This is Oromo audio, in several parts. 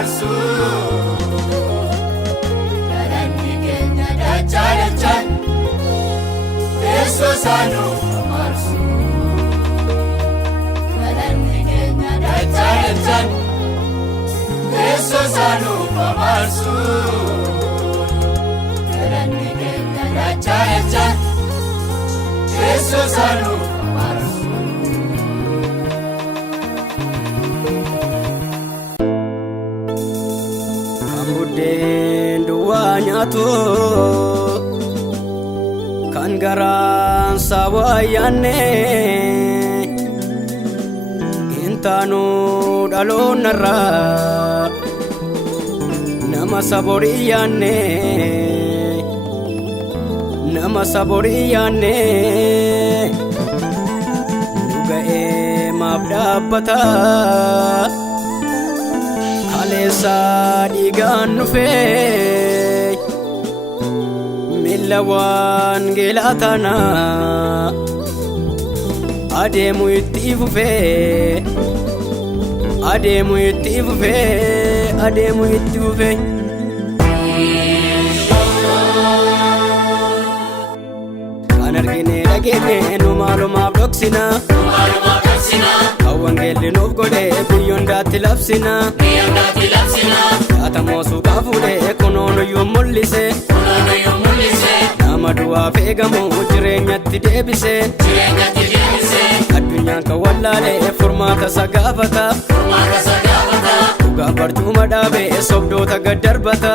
marsu Galanni keenya dachaa dachaan Teessoo saanu marsu Galanni keenya dachaa dachaan Teessoo saanu marsu Galanni keenya dachaa dachaan Teessoo saanu marsu Buddeen duwwaa nyaatu kan garaan saawaa yaanne hin taanu dhaloonnarraa nama saborii yaanne nu ga'ee maaf dhaabbata Kaleessa dhiigaan dhufee miila wangeelaa taana adeemu itti fufee kan argine dhageenye nu maalumaaf dhoksina wangeelli nuuf godhe biyyoon daatti labsina yaata moosuu qaafuudhe kunoonuyyuu mul'ise nama du'aaf eegamu jireenyatti deebise addunyaan kan wallaale furmaata isa gaafata dhugaa barcuma dhaabe sobdoota gad darbata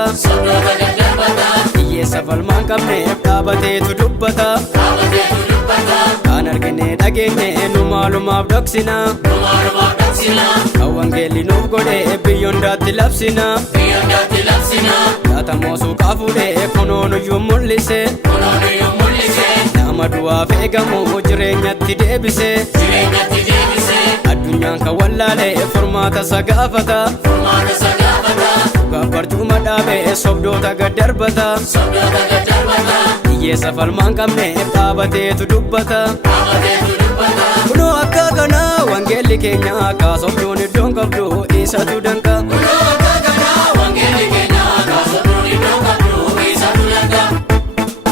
hiyyeessa falmaan qabneef dhaabateetu dubbata kan argine dhageenye nu maalumaaf dhoksina kan wangeelli nuuf godhe biyyoon daatti labsina yaata moosuu qaafuudhe kunoonuyyuu mul'ise nama du'aaf eegamu jireenyatti deebise addunyaan kan wallaale furmaata isa gaafata dhugaa barcuma dhaabe sobdoota gad darbata hiyyeessa falmaan qabneef dhaabateetu dubbata kunoo akka kana wangeelli keenya kaasofduun iddoon qabdu isatu danqa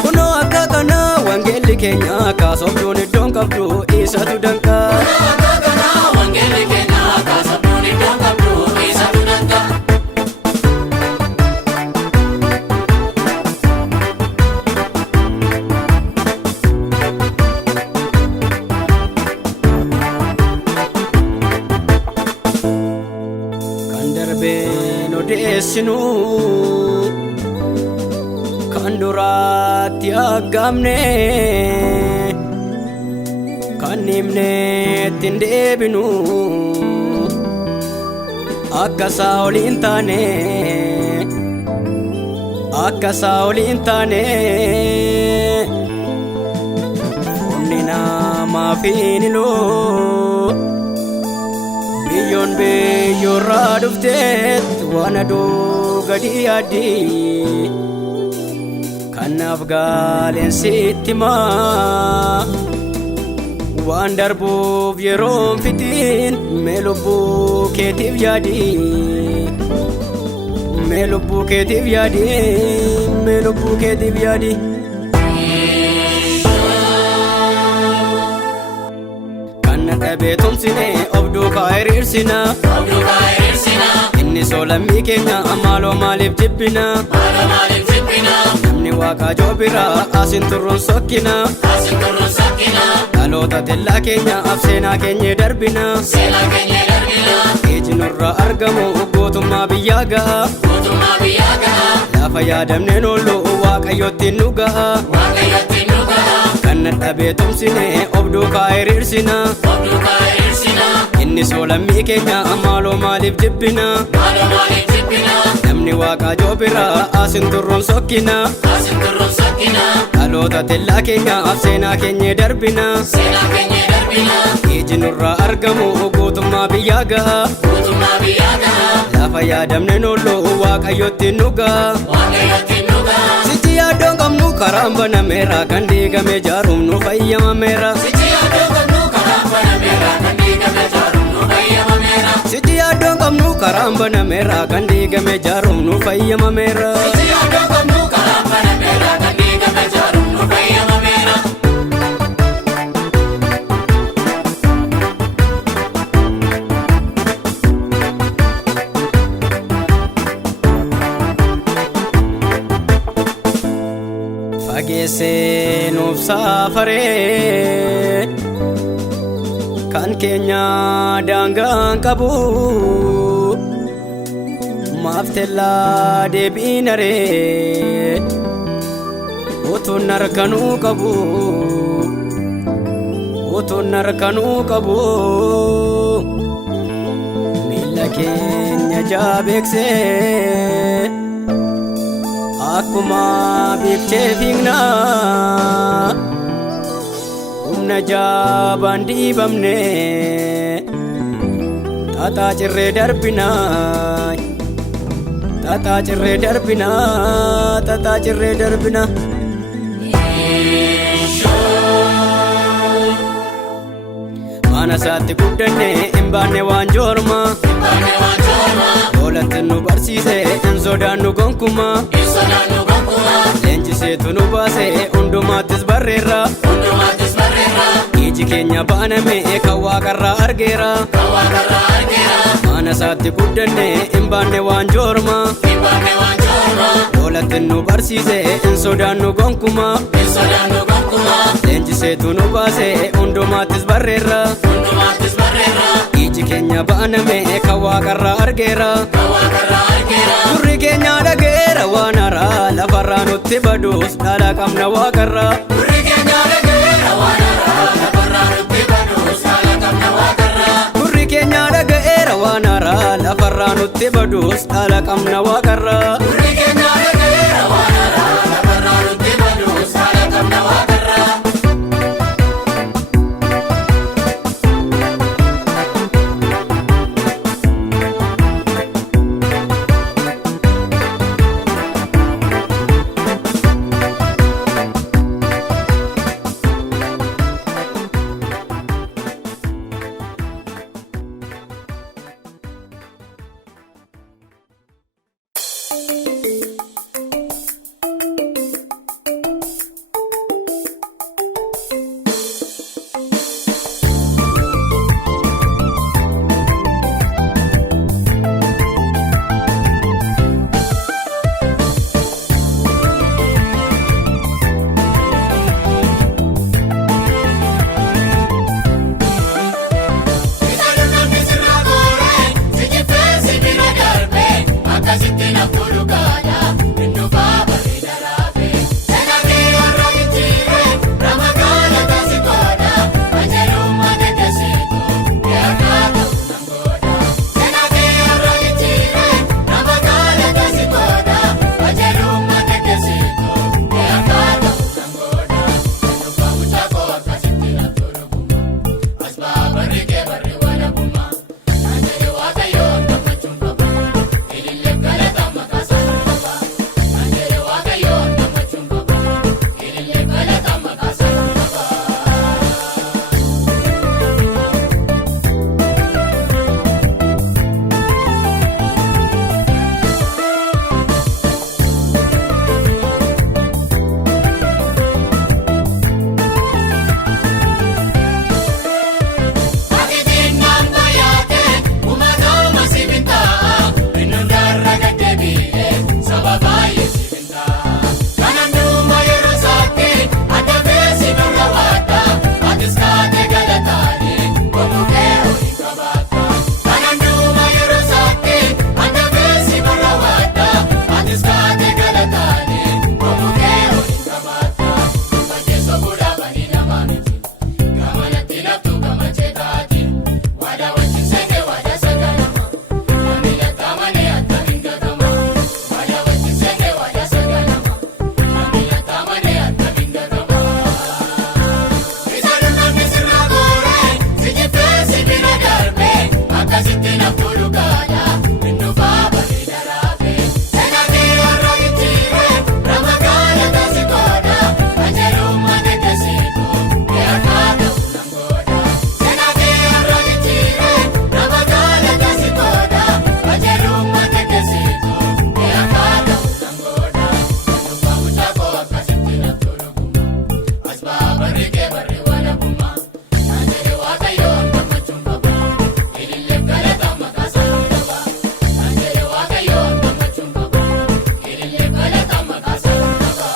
kunoo akka kana wangeelli keenya kaasofduun iddoon qabdu isatu danqa odeessinu kan duraatti aggaamne kan himneetti hin deebinu akka isaa oliin taane funni namaaf hin iluu biyyoon biyyoorraa dhufteet waan aduu gadi yaaddi kanaaf gaaleensitti himaa waan darbuuf yeroon fitiin mee lubbuu keetiif yaadi Dhabe tumsine of duukaa hiriirsina inni soolamii keenya maaloo maaliif jibbina namni waaqaa joobira asin turruun sokkina dhaloota tellaa keenya af seenaa keenya darbina ijinurra argamu gootummaa biyyaa ga'a lafa yaadamneen oollu waaqayyotti nu ga'a kan dhabe tumsine of duukaa hiriirsina inni soolamii keenya maaloo maaliif jibbina namni waaqaa joobira asin turruun sokkina dhaloota tellaa keenya af seenaa keenya darbina ijinurra argamu gootummaa biyyaa ga'a lafa yaadamneen oollu waaqayyotti nu ga'a sichi yaaddoon qabnu karaan banameera kan diigame jaaruun nu fayyamameera. Siti yaaddoon qabnu karaan banameera kan diigame ijaaruun nu fayyamameera. Siti yaaddoon qabnu karaan banameera kan diigame ijaaruun nu fayyamameera. Fageessee nuuf saafaree kan keenya daangaan qabu maaf tellaa deebiin aree utuun harkanuu qabu utuun harkanuu qabu miila keenya jaabeeksee akkuma biiktee fiignaa humna jaabaan dhiibamne xaxaa cirree darbinaa xaxaa cirree darbinaa xaxaa cirree darbinaa. Mana isaatti guddanne hin baanne waan joormaa Oolatti nu barsiise hin sodaannu gonkumaa Leenjiseetu nu baase hundumaattis barreerra Iji keenya baaname kan waaqarraa argeera Mana isaatti guddanne hin baanne waan joormaa Oolatti nu barsiise hin sodaannu gonkumaa Leenjiseetu nu baase hundumaattis barreerra Iji keenya baaname kan waaqarraa argeera Gurri keenya dhageera waan haaraa lafarraa nutti baduus dhaala qabna waaqarraa Gurri keenya dhageera waan haaraa lafarraa nutti baduus dhaala qabna waaqarraa Gurri keenya dhageera waan haaraa lafarraa nutti baduus dhaala qabna waaqarraa Gurri keenya dhageera waan haaraa lafarraa nutti baduus dhaala qabna waaqarraa barri kee barri walabummaa naan jedhe waaqayyoon gammachuun qaba ililleef galataan maqaa isaa qaba naan jedhe waaqayyoon gammachuun qaba ililleef galataan maqaa isaa qaba.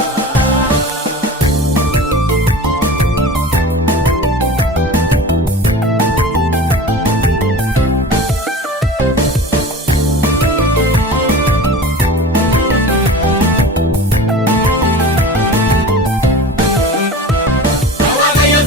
Waaqayyo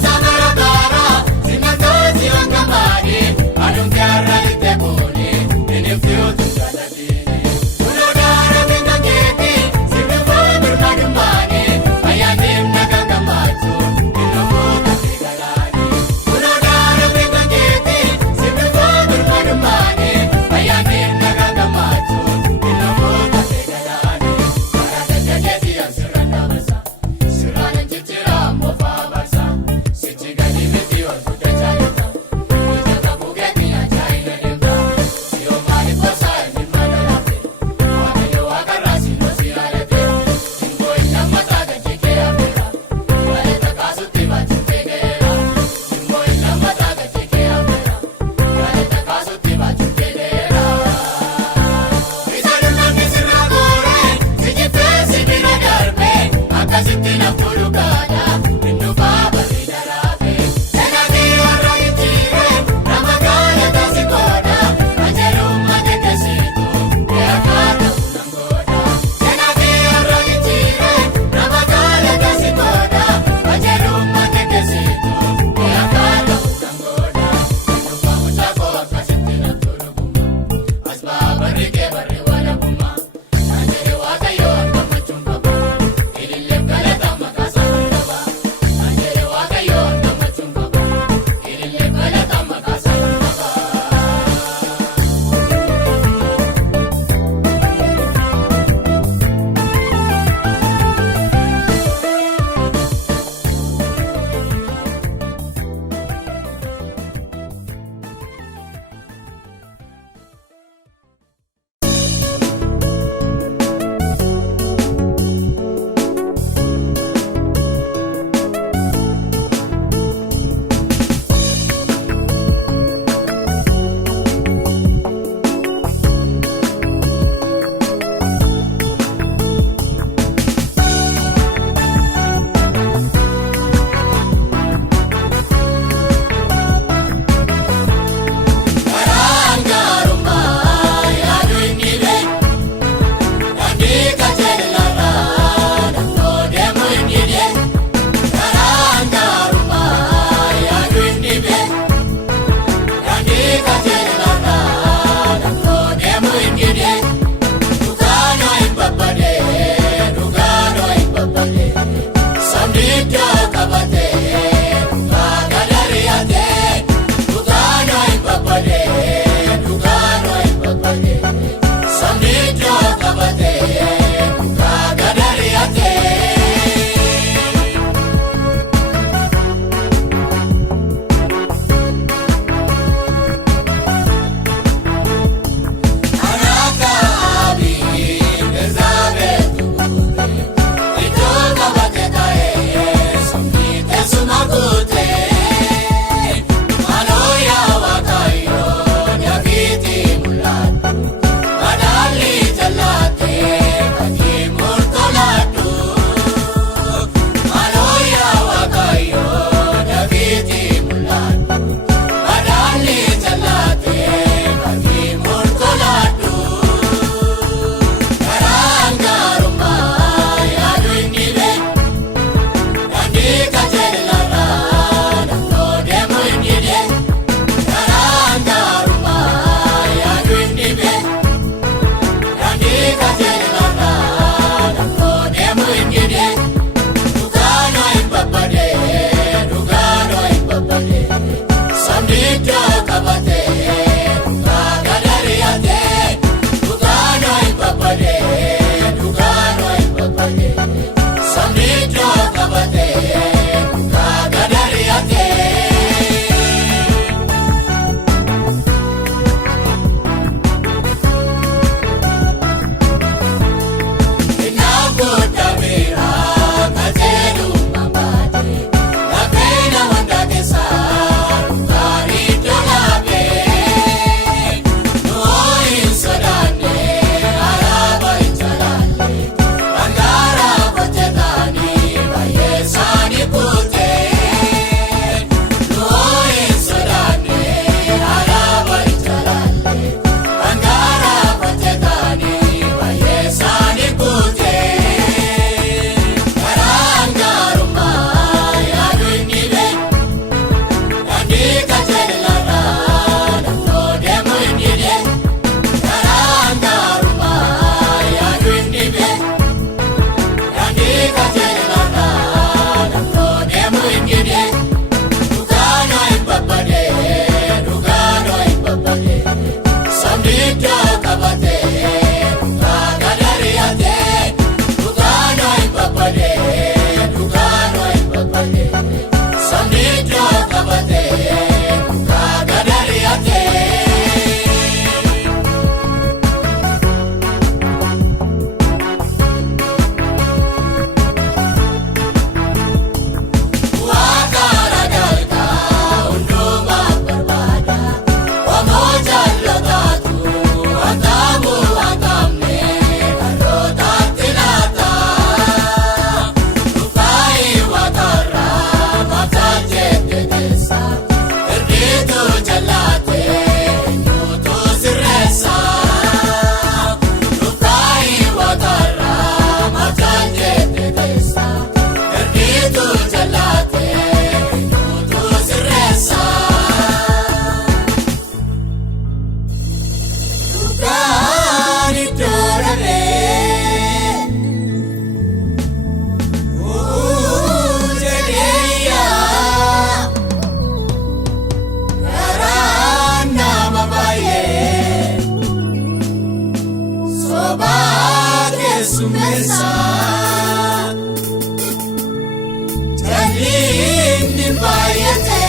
baay'ate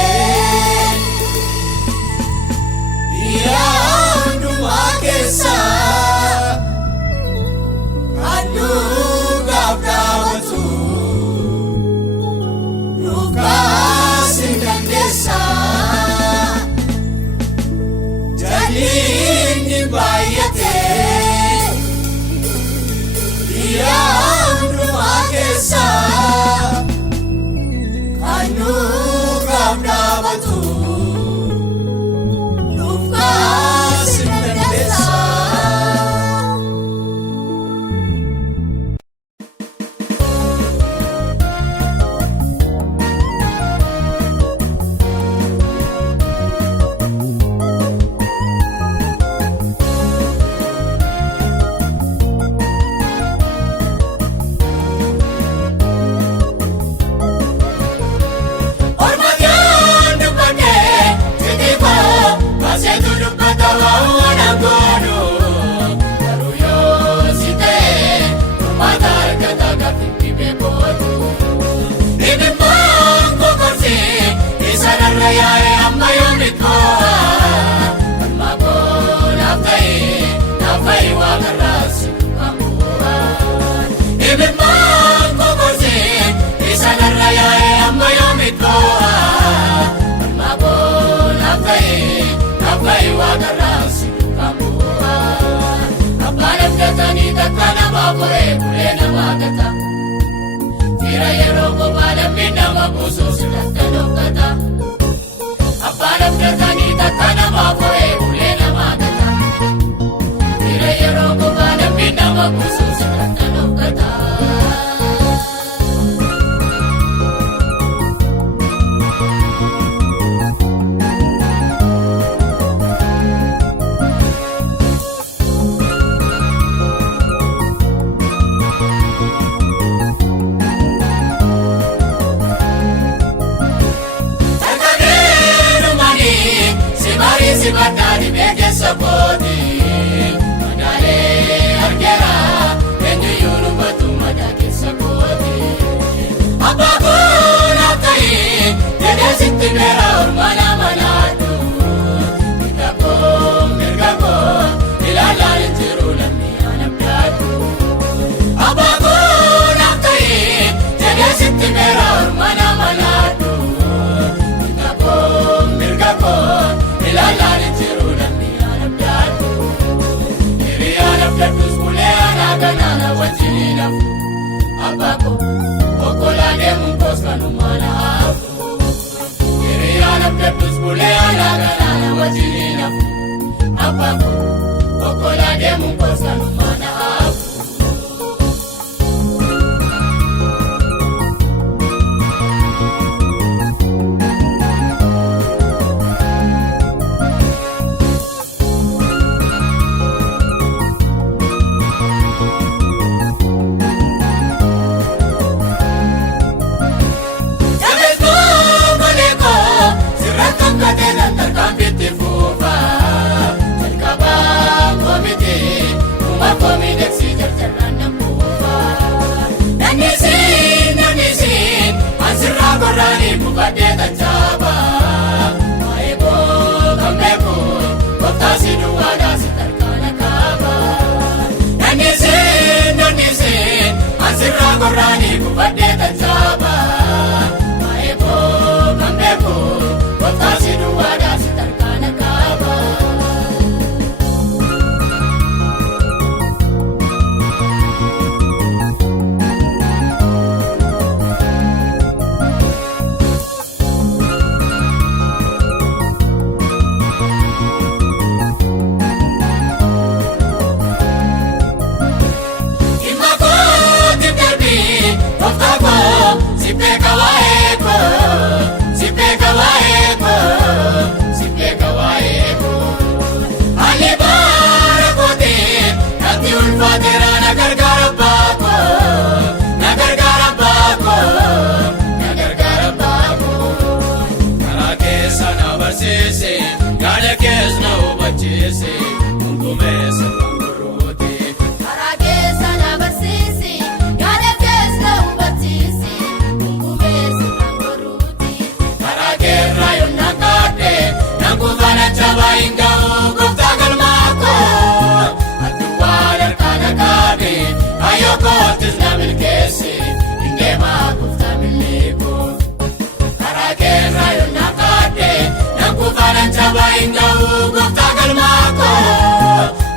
yaa hundumaa keessa kan nu gaafatu nuuf kaasuu dandeessa. Jalli baay'ate yaa hundumaa keessa kan nu gaafatu nuuf kaasuu dandeessa. baingau gofta galmako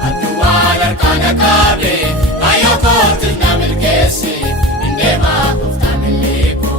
Abduwa larkana kabe Bayoko tina milkesi Indema gofta miliko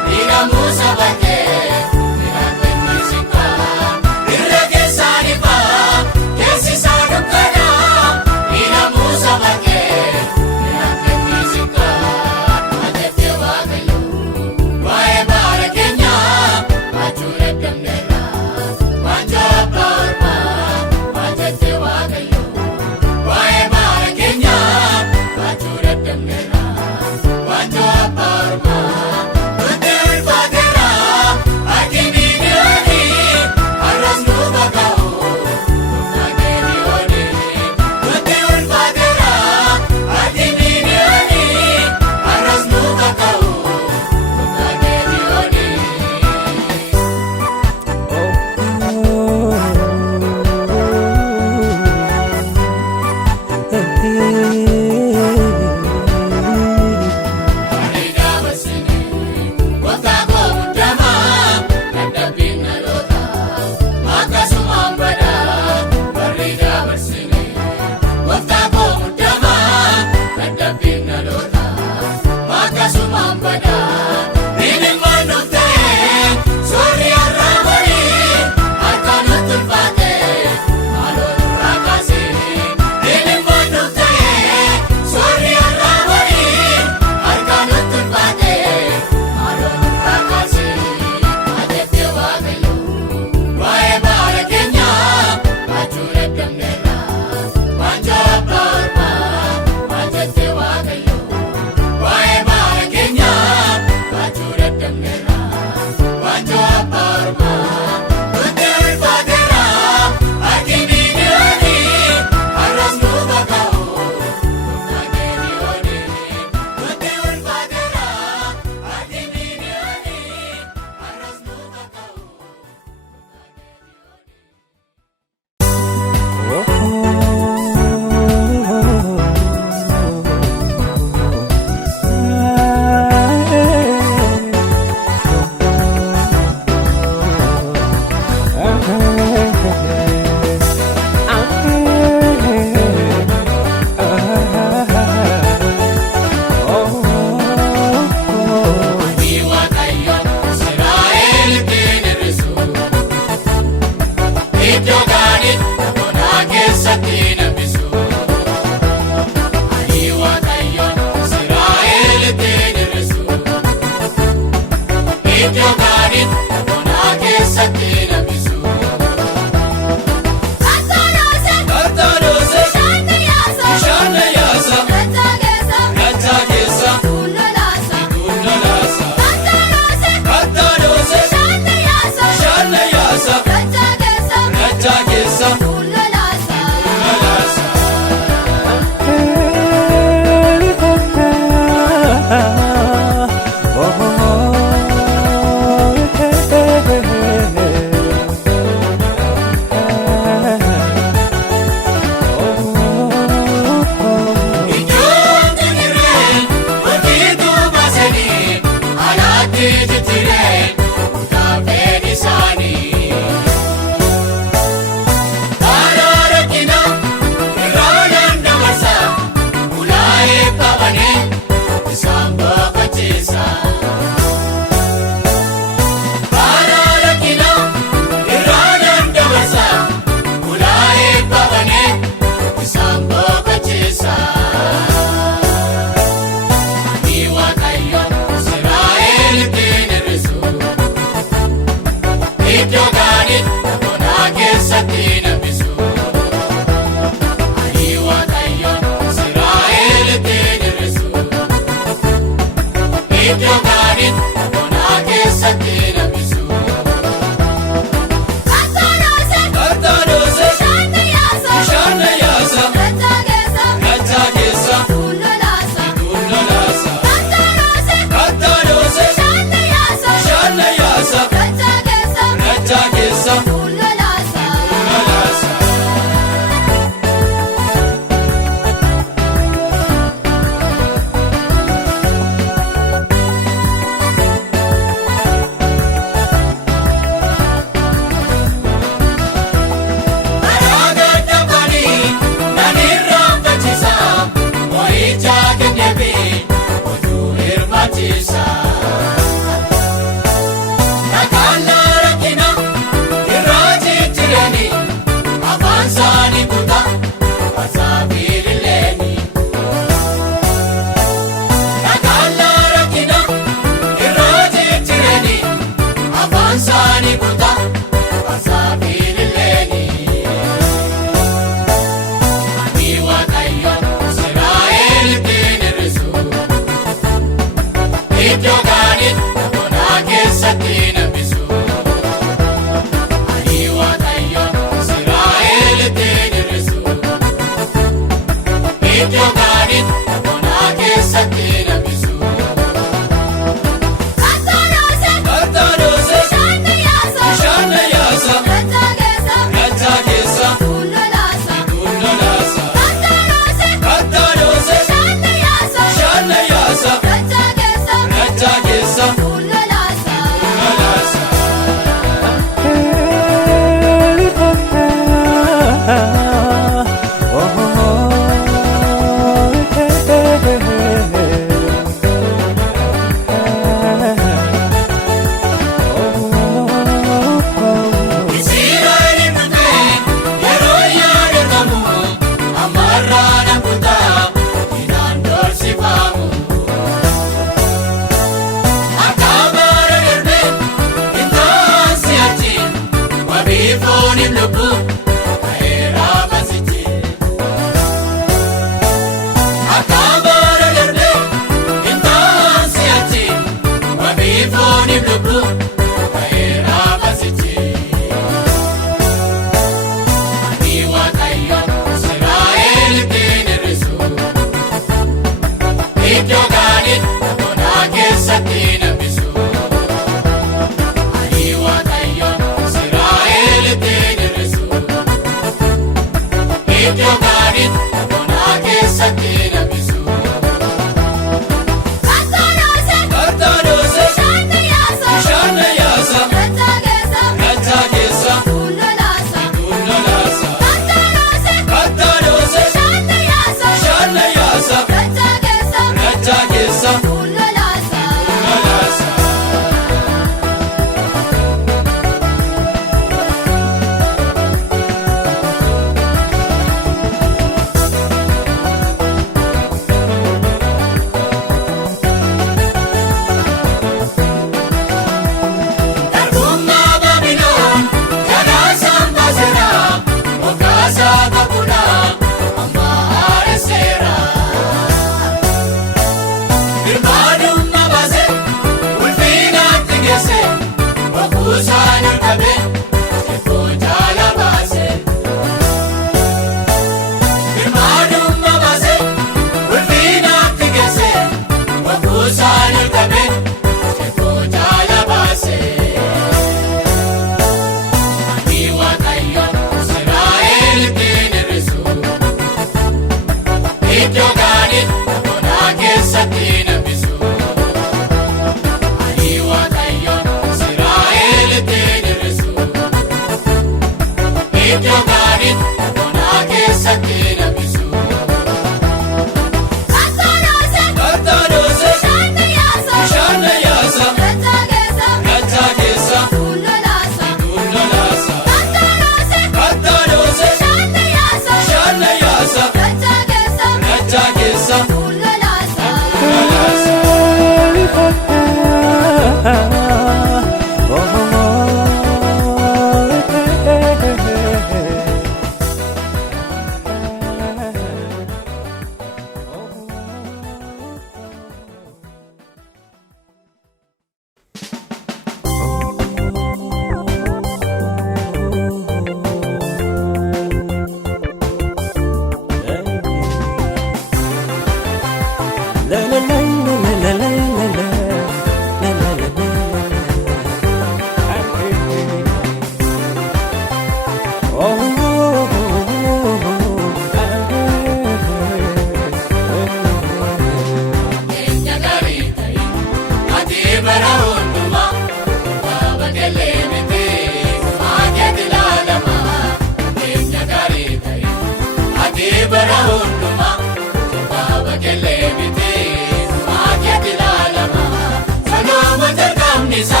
isa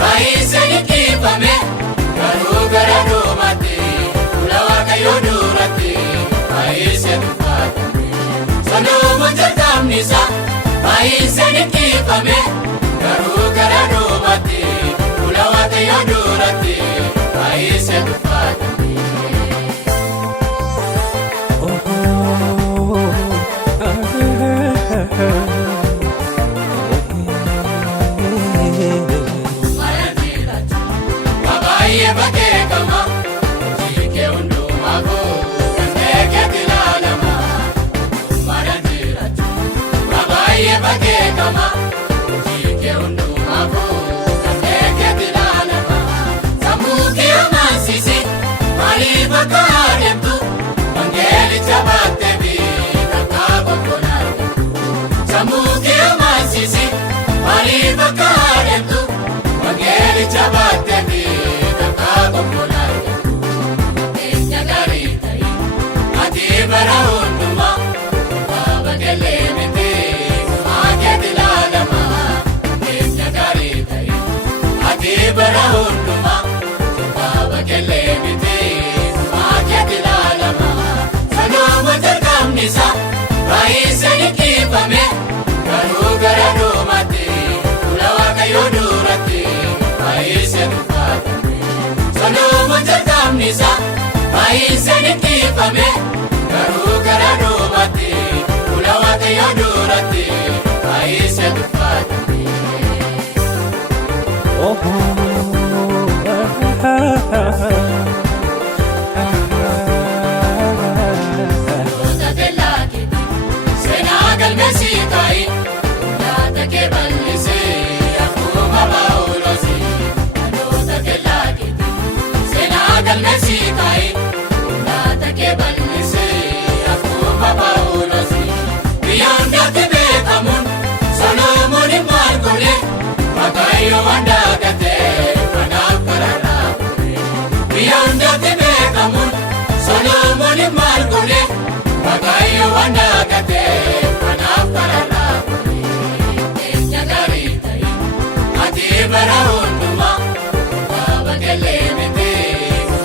baay'isee ni dhiifame garuu gara dhumaatti fuula Waaqayyoo duratti baay'isee tuffatame. Solomoon jalqabni isaa baay'isee ni dhiifame garuu gara dhumaatti fuula Waaqayyoo duratti baay'isee tuffatame. Baay'ee beekama hojii hundumaa koo dandeekeetti ilaalama. Mana jiraachuu baay'ee beekama hojii hundumaa koo dandeekeetti ilaalama. Sammuu kee amansiisi maaliif akka adeemtu wangeelicha baattee fi kakkaa boqonnaa. Sammuu kee amansiisi maaliif akka adeemtu wangeelicha baattee fi bara hundumaa baaba kelee miti maakeetti ilaalama. Keenya gaarii ta'e ati bara hundumaa baaba kelee miti maakeetti ilaalama. Solomoon jalqabni isaa baay'isee ni dhiifame garuu gara dhumaatti fuula Waaqayyoo duratti baay'isee tuffatame. Solomoon jalqabni isaa baay'isee ni dhiifame garuu gara dhumaatti fuula Waaqayyoo duratti baay'isee tuffatame. Dhaloota teellaa keetii seenaa galmeessii kaa'i nyaata kee bal'isee akkuma Phaawulosi. Dhaloota teellaa keetii seenaa galmeessii kaa'i nyaata kee bal'isee akkuma Phaawulosi. Biyya hundaatti beekamuun Solomoon maal godhe Waaqayyo waan daagatee kanaaf karaarraa godhe. Biyya hundaatti beekamuun Solomoon maal godhe Waaqayyo waan daagatee kanaaf karaarraa godhe. Keenya gaarii ta'e ati bara hundumaa baaba kelee miti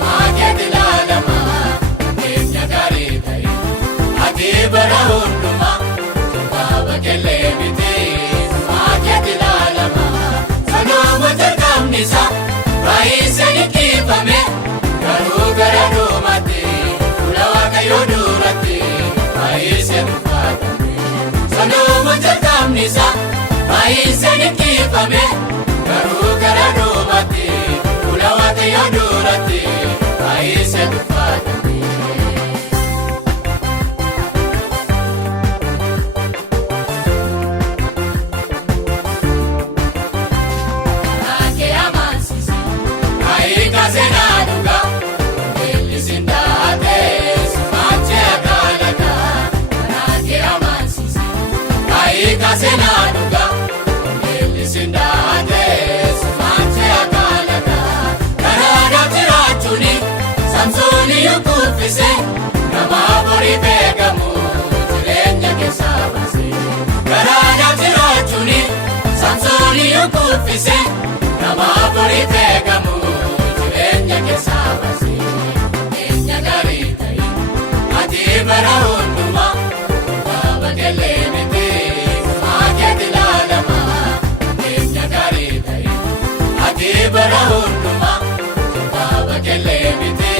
maakeetti ilaalama. Keenya gaarii ta'e ati bara hundumaa baaba kelee miti maakeetti ilaalama. Solomoon jalqabni isaa baay'isee ni dhiifame garuu gara dhumaatti fuula Waaqayyoo duratti baay'isee tuffatame. Solomoon jalqabni isaa baay'isee ni dhiifame garuu gara dhumaatti fuula Waaqayyoo duratti baay'isee tuffatame. Seenaa dhugaa weellisin taatee sumaachee akaalata. Kanaakee amansiise baay'ika seenaa dhugaa weellisin taatee sumaachee akaalata. Karaadhaa jiraachuuni Samsooniyyuu kuffise namaaf horii beekamu jireenya keessaa baase. Karaadhaa jiraachuuni Samsooniyyuu kuffise namaaf horii beekamu jireenya keessaa baase. Keenya gaarii ta'e ati bara hundumaa baaba kelee miti maakeetti ilaalama. Keenya gaarii ta'e ati bara hundumaa baaba kelee miti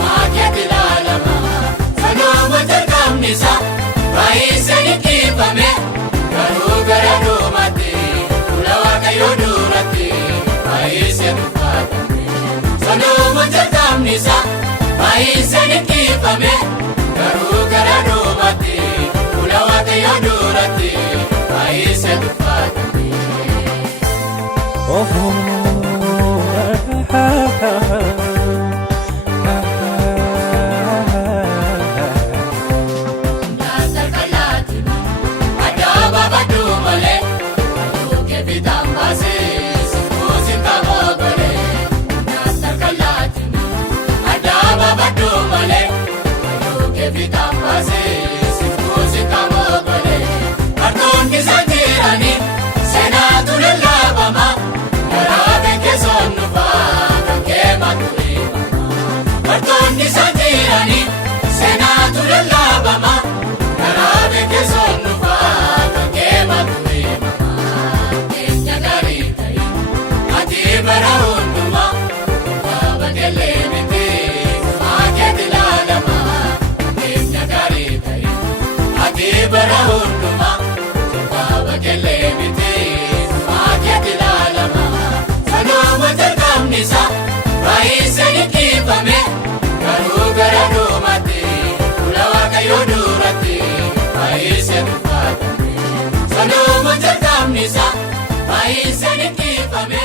maakeetti ilaalama. Solomoon jalqabni isaa baay'isee ni dhiifame garuu gara dhumaatti fuula Waaqayyoo duratti baay'isee tuffatame. Solomoon jalqabni isaa baay'isee ni dhiifame garuu gara dhumaatti fuula Waaqayyoo duratti baay'isee tuffatame. Nyaata kalaatiin addaa baabaduu malee aduu kee bitaan baasee simbuusin taaboo godhee. Nyaata kalaatiin addaa baabaduu malee aduu kee bitaan baasee simbuusin taaboo godhee. Hartoonni isaa jiranii seenaatu lallaabama isa baay'isanii dhiifame.